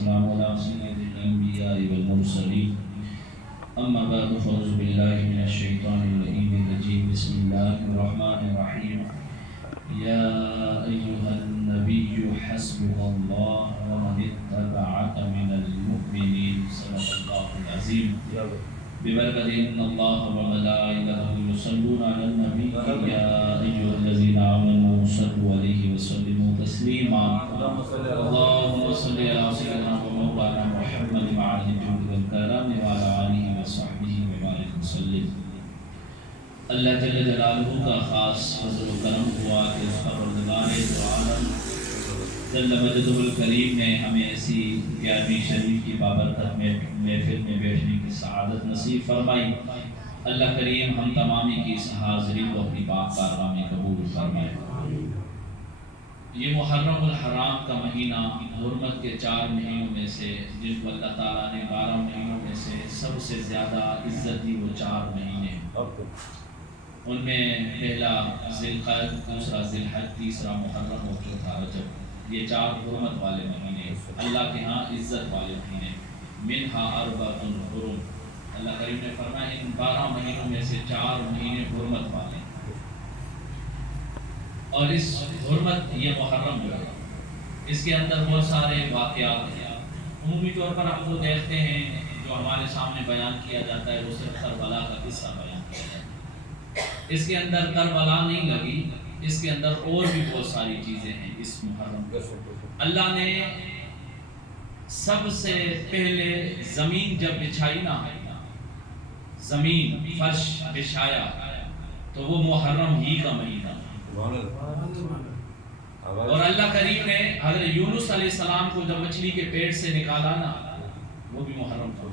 والسلام على سيد الأنبياء والمرسلين أما بعد فأعوذ بالله من الشيطان اللعين الرجيم بسم الله الرحمن الرحيم يا أيها النبي حسبك الله ومن اتبعك من المؤمنين صدق الله العظيم ببركة إن الله وملائكته يصلون على النبي يا أيها الذين آمنوا صلوا عليه وسلموا تسليما اللهم صل على سيدنا ومولانا محمد وعلى الجود والكرم وعلى آله وصحبه وبارك وسلم. اللہ جل جلالہ کا خاص فضل و کرم ہوا کہ اس پروردگار دو عالم جل مجدہ الکریم نے ہمیں ایسی 11ویں شریف کی بابرکت میں محفل میں بیٹھنے کی سعادت نصیب فرمائی. اللہ کریم ہم تمامی کی اس حاضری کو اپنی پاک بارگاہ میں قبول فرمائے. یہ محرم الحرام کا مہینہ حرمت کے 4 مہینوں میں سے جن کو اللہ تعالیٰ نے 12 مہینوں میں سے سب سے زیادہ عزت دی وہ 4 مہینے. ان میں پہلا ذی القعدہ، دوسرا ذی الحج، تیسرا محرم اور چوتھا رجب. یہ 4 حرمت والے مہینے، اللہ کے ہاں عزت والے مہینے. منہا اربعۃ حرم، اللہ کریم نے فرمایا ان 12 مہینوں میں سے 4 مہینے حرمت والے. اور اس حرمت یہ محرم جو ہے اس کے اندر بہت سارے واقعات ہیں. عمومی طور پر ہم جو دیکھتے ہیں جو ہمارے سامنے بیان کیا جاتا ہے وہ صرف کربلا کا قصہ بیان کیا جاتا ہے. اس کے اندر کربلا نہیں لگی، اس کے اندر اور بھی بہت ساری چیزیں ہیں. اس محرم اللہ نے سب سے پہلے زمین جب بچھائی نا، زمین فرش بچھایا تو وہ محرم ہی کا مہینہ. اور اللہ کریم نے حضرت یونس علیہ السلام کو جب مچھلی کے پیٹ سے نکالا نا وہ بھی محرم تھا.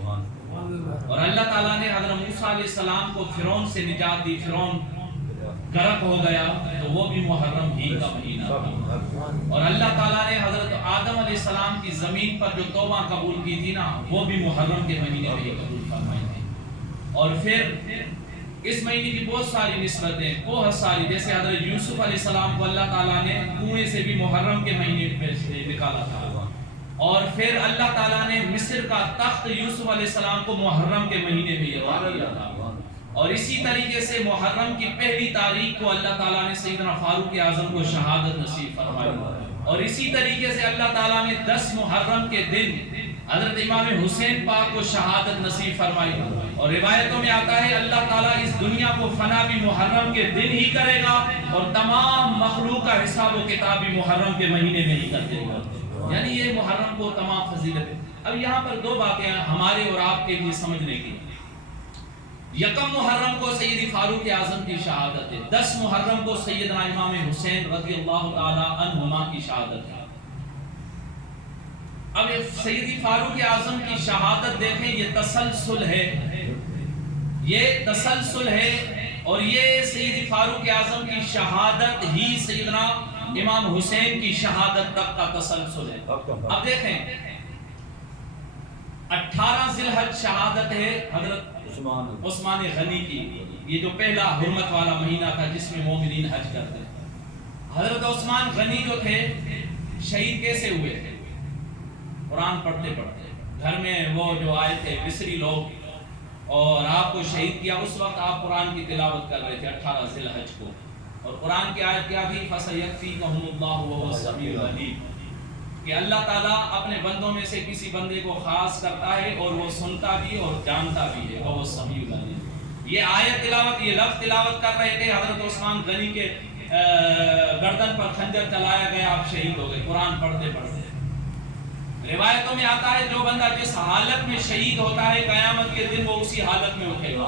اور اللہ تعالیٰ نے حضرت موسیٰ علیہ السلام کو فرعون سے نجات دی، فرعون غرق ہو گیا تو وہ بھی محرم ہی کا مہینہ تھا. اور اللہ تعالیٰ نے حضرت آدم علیہ السلام کی زمین پر جو توبہ قبول کی تھی نا وہ بھی محرم کے مہینے میں ہی قبول فرمائی تھی. اور پھر اس مہینے کی بہت ساری نسبتیں بہت ساری، جیسے حضرت یوسف علیہ السلام کو اللہ تعالیٰ نے کنویں سے بھی محرم کے مہینے میں سے نکالا تھا. اور پھر اللہ تعالیٰ نے مصر کا تخت یوسف علیہ السلام کو محرم کے مہینے میں یہ دیا تھا. اور اسی طریقے سے محرم کی پہلی تاریخ کو اللہ تعالیٰ نے سیدنا فاروق اعظم کو شہادت نصیب فرمائی. اور اسی طریقے سے اللہ تعالیٰ نے 10 محرم کے دن حضرت امام حسین پاک کو شہادت نصیب فرمائی. اور روایتوں میں آتا ہے اللہ تعالیٰ اس دنیا کو فنا بھی محرم کے دن ہی کرے گا اور تمام مخلوق کا حساب و کتاب بھی محرم کے مہینے میں ہی کر دے گا. یعنی یہ محرم کو تمام فضیلت ہے. اب یہاں پر 2 باتیں ہمارے اور آپ کے لیے سمجھنے کی. یکم محرم کو سیدی فاروق اعظم کی شہادت ہے. 10 محرم کو سیدنا امام حسین رضی اللہ تعالی عنہما کی شہادت ہے. اب سیدی فاروق اعظم کی شہادت دیکھیں، یہ تسلسل ہے، یہ تسلسل ہے. اور یہ سیدی فاروق اعظم کی شہادت ہی سیدنا امام حسین کی شہادت تک کا تسلسل ہے. اب دیکھیں 18 ذی الحج شہادت ہے حضرت عثمان غنی کی. یہ جو پہلا حرمت والا مہینہ تھا جس میں مومنین حج کرتے. حضرت عثمان غنی جو تھے شہید کیسے ہوئے تھے؟ قرآن پڑھتے پڑھتے گھر میں وہ جو آئے تھے مصری لوگ اور آپ کو شہید کیا. اس وقت آپ قرآن کی تلاوت کر رہے تھے 18 ذی الحج کو. اور قرآن کی آیت کیا تھی؟ فَسَيَكْفِيكَهُمُ اللَّهُ وَهُوَ السَّمِيعُ الْعَلِيمُ، کہ اللہ تعالیٰ اپنے بندوں میں سے کسی بندے کو خاص کرتا ہے اور وہ سنتا بھی اور جانتا بھی ہے. وَهُوَ السَّمِيعُ الْعَلِيمُ. یہ آیت تلاوت، یہ لفظ تلاوت کر رہے تھے. حضرت عثمان غنی کے گردن پر خنجر چلایا گیا، آپ شہید ہو گئے قرآن پڑھتے پڑھتے. روایتوں میں آتا ہے جو بندہ جس حالت میں شہید ہوتا ہے قیامت کے دن وہ اسی حالت میں اٹھے گا.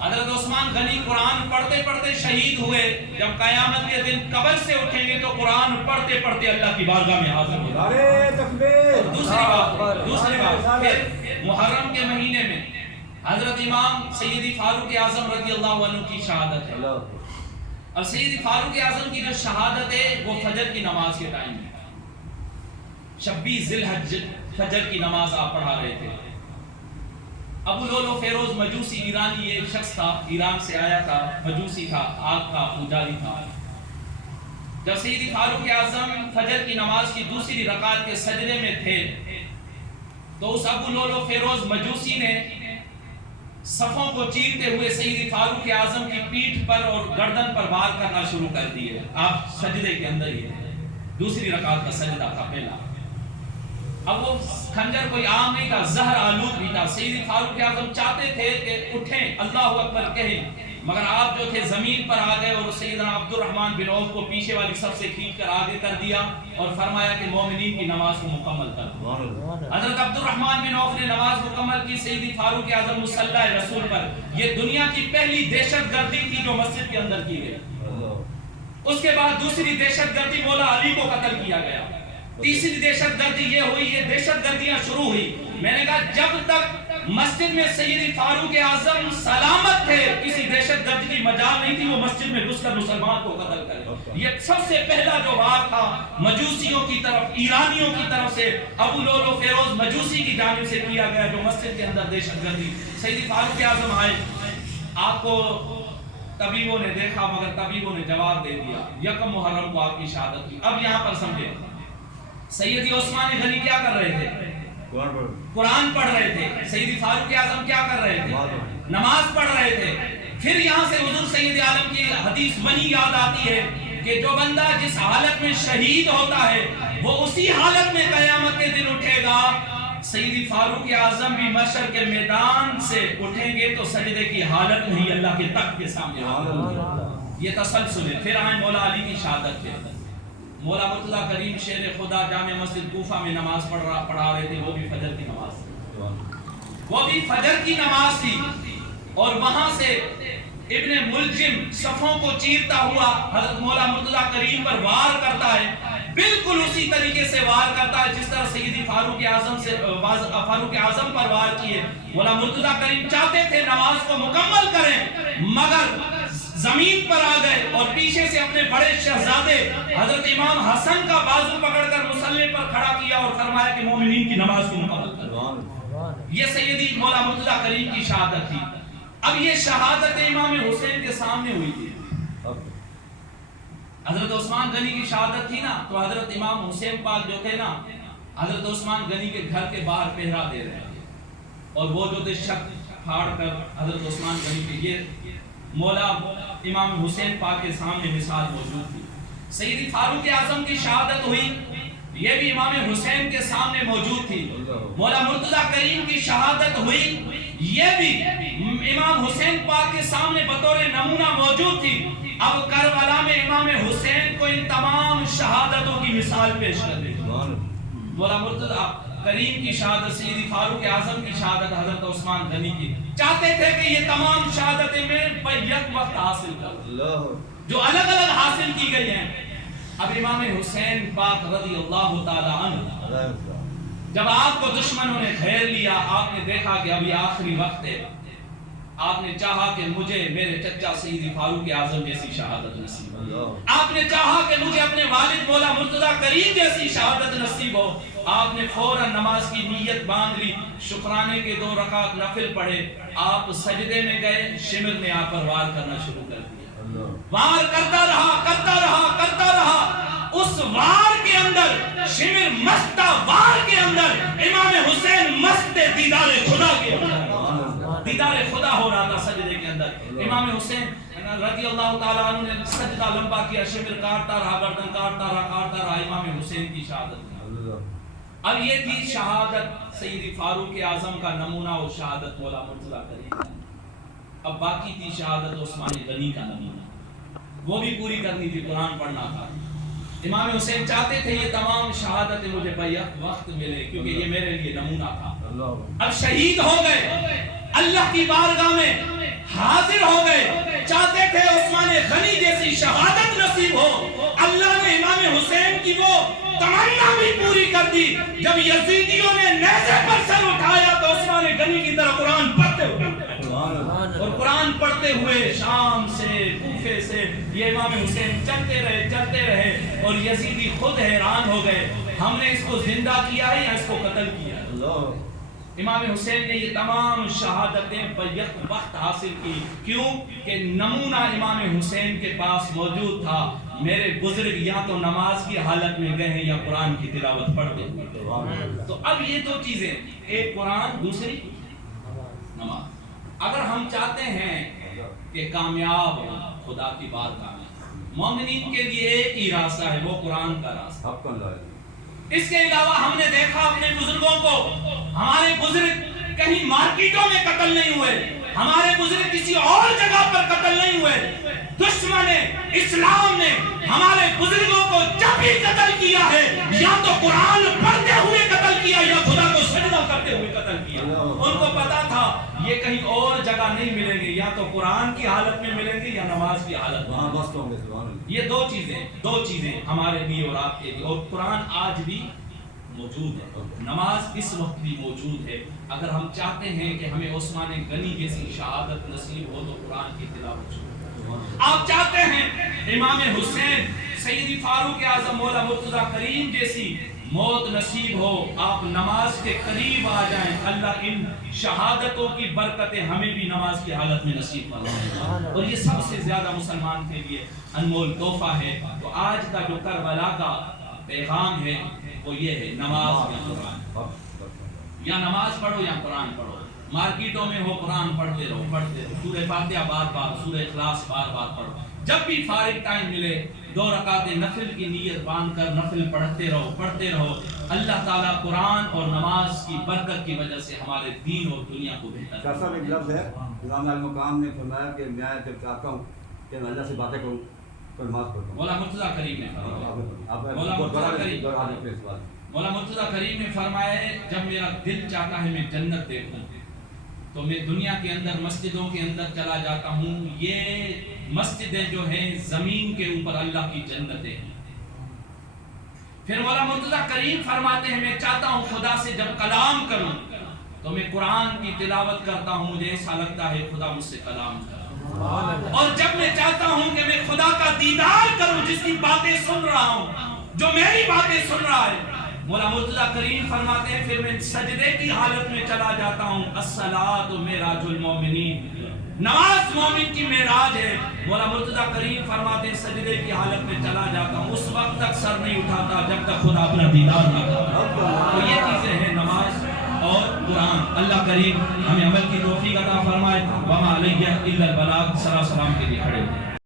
حضرت عثمان غنی قرآن پڑھتے پڑھتے شہید ہوئے. جب قیامت کے دن قبر سے اٹھیں گے تو قرآن پڑھتے پڑھتے اللہ کی بارگاہ میں حاضر ہوں گے. دوسری بات پھر محرم کے مہینے میں حضرت امام سیدی فاروق اعظم رضی اللہ عنہ کی شہادت ہے. اب سیدی فاروق اعظم کی جو شہادت ہے وہ فجر کی نماز کے ٹائم ہے. 26 ذی الحج فجر کی نماز آپ پڑھا رہے تھے. ابو لولو فیروز مجوسی ایرانی ایک شخص تھا، ایران سے آیا تھا، مجوسی تھا، آگ کا پجاری تھا. جب سیدی فاروق اعظم فجر کی نماز کی دوسری رکعت کے سجدے میں تھے تو اس ابو لولو فیروز مجوسی نے صفوں کو چیرتے ہوئے سیدی فاروق اعظم کی پیٹھ پر اور گردن پر وار کرنا شروع کر دیے. آپ سجدے کے اندر ہی تھے, دوسری رکعت کا سجدہ تھا پہلا. اب وہ خنجر کوئی عام نہیں تھا, زہر آلود بھی تھا. سیدی فاروق اعظم چاہتے تھے کہ اٹھیں اللہ اکبر کہیں, مگر آپ جو تھے زمین پر آ گئے اور سیدنا عبد الرحمن بن عوف کو پیچھے والی صف سے کھینچ کر آگے کر دیا اور فرمایا کہ مومنین کی نماز کو مکمل کر دو. حضرت عبد الرحمن بن عوف نے نماز مکمل کی. سیدی فاروق اعظم مصلی رسول پر, یہ دنیا کی پہلی دہشت گردی تھی جو مسجد کے اندر کی گئی. اس کے بعد دوسری دہشت گردی مولا علی کو قتل کیا گیا. تیسری دہشت گردی یہ ہوئی, یہ دہشت گردیاں شروع ہوئی. میں نے کہا جب تک مسجد میں سیدی فاروق اعظم سلامت تھے کسی دہشت گرد کی مجال نہیں تھی وہ مسجد میں گھس کر مسلمان کو قتل کرے. یہ سب سے پہلا جو وار تھا مجوسیوں کی طرف, ایرانیوں کی طرف سے, ابو لولو فیروز مجوسی کی جانب سے کیا گیا جو مسجد کے اندر دہشت گردی. سیدی فاروق اعظم آئے, آپ کو طبیبوں نے دیکھا مگر طبیبوں نے جواب دے دیا. یکم محرم کو آپ کی شہادت ہوئی. اب یہاں پر سمجھے سیدی عثمان غنی کیا کر رہے تھے؟ قرآن پڑھ رہے تھے. سیدی فاروق اعظم کیا کر رہے تھے؟ نماز پڑھ رہے تھے. پھر یہاں سے حضور سید عالم کی حدیث بنی یاد آتی ہے کہ جو بندہ جس حالت میں شہید ہوتا ہے وہ اسی حالت میں قیامت کے دن اٹھے گا. سیدی فاروق اعظم بھی محشر کے میدان سے اٹھیں گے تو سجدے کی حالت نہیں, اللہ کے تخت کے سامنے. یہ تسلسل ہے. پھر آئے مولا علی کی شہادت پہ. مولا مرتضی کریم شیر خدا جامع مسجد کوفہ میں نماز پڑھا رہے تھے, وہ بھی فجر کی نماز تھی. وہ بھی فجر کی نماز تھی. اور وہاں سے ابن ملجم صفوں کو چیرتا ہوا حضرت مولا مرتضی کریم پر وار کرتا ہے. بالکل اسی طریقے سے وار کرتا ہے جس طرح سیدی فاروق اعظم پر وار کیے. مولا مرتضی کریم چاہتے تھے نماز کو مکمل کریں مگر زمین پر آ گئے اور پیچھے سے اپنے بڑے شہزادے حضرت امام حسن کا بازو پکڑ کر مصلی پر کھڑا کیا اور فرمایا کہ مومنین کی نماز کو مکمل کرو. یہ سیدی مولا مرتضی کریم کی شہادت تھی. اب یہ شہادت امام حسین کے سامنے ہوئی تھی. حضرت عثمان غنی کی شہادت تھی نا, تو حضرت امام حسین پاک جو تھے نا حضرت عثمان غنی کے گھر کے باہر پہرا دے رہے تھے اور وہ جو تھے شک پھاڑ کر حضرت عثمان غنی کے, یہ مولا امام حسین پاک کے سامنے مثال موجود تھی. سیدی فاروق اعظم کی شہادت ہوئی, یہ بھی امام حسین کے سامنے موجود تھی. مولا مرتضی کریم کی شہادت ہوئی, یہ بھی امام حسین پاک کے سامنے بطور نمونہ موجود تھی. اب کربلا میں امام حسین کو ان تمام شہادتوں کی مثال پیش کر دی. مولا مرتضی کریم کی شہادت, سیدی فاروق اعظم کی شہادت, حضرت عثمان غنی کی. چاہتے تھے کہ یہ تمام شہادتیں میں یک وقت حاصل کروں جو الگ الگ حاصل کی گئی ہیں. اب امام حسین پاک رضی اللہ تعالی عنہ جب آپ کو دشمنوں نے گھیر لیا, آپ نے دیکھا کہ ابھی آخری وقت ہے, آپ نے چاہا کہ مجھے میرے چچا سیدی فاروق اعظم جیسی شہادت نصیب ہو. آپ نے چاہا کہ مجھے اپنے والد مولا مرتضی کریم جیسی شہادت نصیب ہو. آپ نے فوراً نماز کی نیت باندھ لی, شکرانے کے 2 رکعت نفل پڑھے, آپ سجدے میں گئے, شمر نے آپ پر وار کرنا شروع کر دیا. وار کرتا رہا. اس وار کے اندر شمر مستہ وار کے اندر امام حسین مست دیدار خدا کے اندر, دیدار خدا ہو رہا تھا سجدے کے اندر. امام حسین رضی اللہ تعالیٰ عنہ نے سجدہ لمبا کیا, شمر کاٹتا رہا, گردن کاٹتا رہا. امام حسین کی شہادت. اب یہ تھی شہادت سیدی فاروق اعظم کا نمونہ اور شہادت مولا مرتضی کریم. اب باقی تھی شہادت عثمان غنی کا نمونہ, وہ بھی پوری کرنی تھی, قرآن پڑھنا تھا. امام حسین چاہتے تھے یہ تمام شہادتیں مجھے وقت ملے کیونکہ یہ میرے لیے نمونہ تھا. اب شہید ہو گئے, اللہ کی بارگاہ میں حاضر ہو گئے, چاہتے تھے عثمان غنی جیسی شہادت نصیب ہو. اللہ نے امام حسین کی وہ تمنا بھی پوری کر دی. جب یزیدیوں نے نیزے پر سر اٹھایا تو عثمان غنی کی طرح قرآن پڑھتے ہوئے, اور قرآن پڑھتے ہوئے شام سے کوفے سے یہ امام حسین چلتے رہے اور یزیدی خود حیران ہو گئے, ہم نے اس کو زندہ کیا ہے یا اس کو قتل کیا ہے. امام حسین نے یہ تمام شہادتیں بیک وقت حاصل کی. کیوں کہ نمونہ امام حسین کے پاس موجود تھا. میرے بزرگ یا تو نماز کی حالت میں گئے ہیں یا قرآن کی تلاوت پڑھتے ہیں۔ تو اب یہ دو چیزیں، ایک قرآن، دوسری نماز۔ اگر ہم چاہتے ہیں کہ کامیاب ہو خدا کی بارگاہ میں، مومنین کے لیے ایک ہی راستہ ہے، وہ قرآن کا راستہ۔ اس کے علاوہ ہم نے دیکھا اپنے بزرگوں کو، ہمارے بزرگ کہیں مارکیٹوں میں قتل نہیں ہوئے، ہمارے بزرگ کسی اور جگہ پر قتل نہیں ہوئے۔ دشمن اسلام نے ہمارے بزرگوں کو جب بھی قتل کیا ہے یا تو قرآن پڑھتے ہوئے قتل کیا یا خدا کو سجدہ کرتے ہوئے قتل کیا۔ ان کو پتا تھا یہ کہیں اور جگہ نہیں ملیں گے، یا تو قرآن کی حالت میں ملیں گے یا نماز کی حالت میں۔ یہ دو چیزیں ہمارے لیے اور آپ کے لیے، اور قرآن آج بھی موجود ہے، نماز اس وقت بھی موجود ہے۔ اگر ہم چاہتے ہیں کہ ہمیں عثمان غنی جیسی شہادت نصیب ہو تو قرآن کی تلاوت شروع۔ آپ چاہتے ہیں امام حسین سیدی فاروق اعظم مولا مرتضیٰ کریم جیسی موت نصیب ہو، آپ نماز کے قریب آ جائیں، اللہ ان شہادتوں کی برکتیں ہمیں بھی نماز کی حالت میں نصیب فرمائے، اور یہ سب سے زیادہ مسلمان کے لیے انمول تحفہ ہے۔ تو آج کا جو کربلا کا پیغام ہے وہ یہ ہے، نماز یا قرآن، یا نماز پڑھو یا قرآن پڑھو۔ مارکیٹوں میں ہو قرآن پڑھتے رہو، سورہ فاتحہ بار بار، سورہ اخلاص بار بار پڑھو۔ جب بھی فارغ ٹائم ملے 2 رکعت نفل کی نیت باندھ کر نفل پڑھتے رہو۔ اللہ تعالیٰ قرآن اور نماز کی برکت کی وجہ سے ہمارے دین اور دنیا کو بہتر شاہ صاحب ایک لفظ ہے، امام المقام نے فرمایا کہ میں جب چاہتا ہوں کہ میں اللہ سے باتیں کروں تو نماز پڑھتا ہوں۔ مولا مرتضیٰ کریم نے فرمایا جب میرا دل چاہتا ہے میں جنت دیکھوں تو میں دنیا کے اندر مسجدوں کے اندر چلا جاتا ہوں، یہ مسجدیں جو ہیں زمین کے اوپر اللہ کی جنتیں ہیں۔ پھر مولا مرتضیٰ کریم فرماتے ہیں میں چاہتا ہوں خدا سے جب کلام کروں تو میں قرآن کی تلاوت کرتا ہوں، مجھے ایسا لگتا ہے خدا مجھ سے کلام کرے، اور جب میں چاہتا ہوں کہ میں خدا کا دیدار کروں، جس کی باتیں سن رہا ہوں، جو میری باتیں سن رہا ہے، مولا مرتضیٰ کریم فرماتے ہیں پھر میں سجدے کی حالت میں چلا جاتا ہوں۔ الصلاۃ معراج المومنین، نماز مومن کی معراج ہے۔ مولا مرتضیٰ کریم فرماتے ہیں سجدے کی حالت میں چلا جاتا ہوں، اس وقت تک سر نہیں اٹھاتا جب تک خدا اپنا دیدار نہ کرتا۔ تو یہ چیزیں ہیں نماز اور قرآن۔ اللہ کریم ہمیں عمل کی توفیق عطا فرمائے۔ وما علیہ الا البلاغ۔ سلام کے لیے کھڑے ہوئے۔